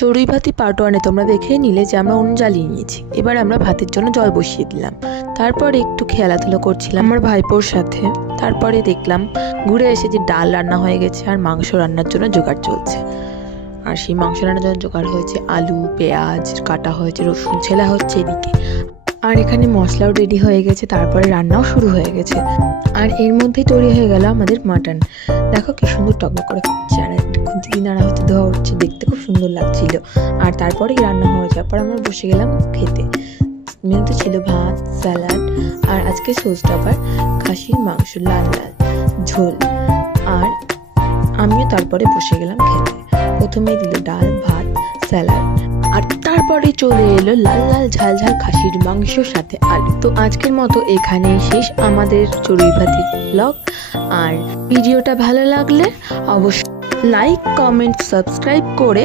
চড়ুই ভাতি পার্ট 1-এ তোমরা দেখেই নিলে যে আমরা উনুন জ্বালিয়ে নিয়েছি। এবার আমরা ভাতের জন্য জল বসিয়ে দিলাম। তারপরে একটু খেলাধুলো করছিলাম আমার ভাইপোর সাথে। তারপরে দেখলাম ঘুরে এসে যে ডাল রান্না হয়ে গেছে আর মাংস রান্নার জন্য জোগাড় চলছে। আর সেই মাংস রান্নার জন্য জোগাড় হয়েছে আলু, পেঁয়াজ কাটা হয়েছে, রসুন ছেলা হচ্ছে এদিকে। আর এখানে মশলাও রেডি হয়ে গেছে, তারপরে রান্নাও শুরু হয়ে গেছে। আর এর মধ্যেই তৈরি হয়ে গেল আমাদের মাটন। দেখো কি সুন্দর টকবক করে ফুটছে, আর খুন্তি নাড়া হচ্ছে, ধোয়া উঠছে, দেখতে খুব সুন্দর লাগছিল। আর তারপরেই রান্না হয়ে যাওয়ার পর আমরা বসে গেলাম খেতে। মেনুতে ছিল ভাত, স্যালাড, আর আজকে সোসটা আবার খাসির মাংস, লাল লাল ঝোল। আর আমিও তারপরে বসে গেলাম খেতে। প্রথমে দিল ডাল, ভাত, স্যালাড, আর তারপরে চলে এলো লাল লাল ঝাল ঝাল খাসির মাংসর সাথে আলু। তো আজকের মতো এখানেই শেষ আমাদের চড়ুই ভাতির ব্লগ। আর ভিডিওটা ভালো লাগলে অবশ্যই লাইক, কমেন্ট, সাবস্ক্রাইব করে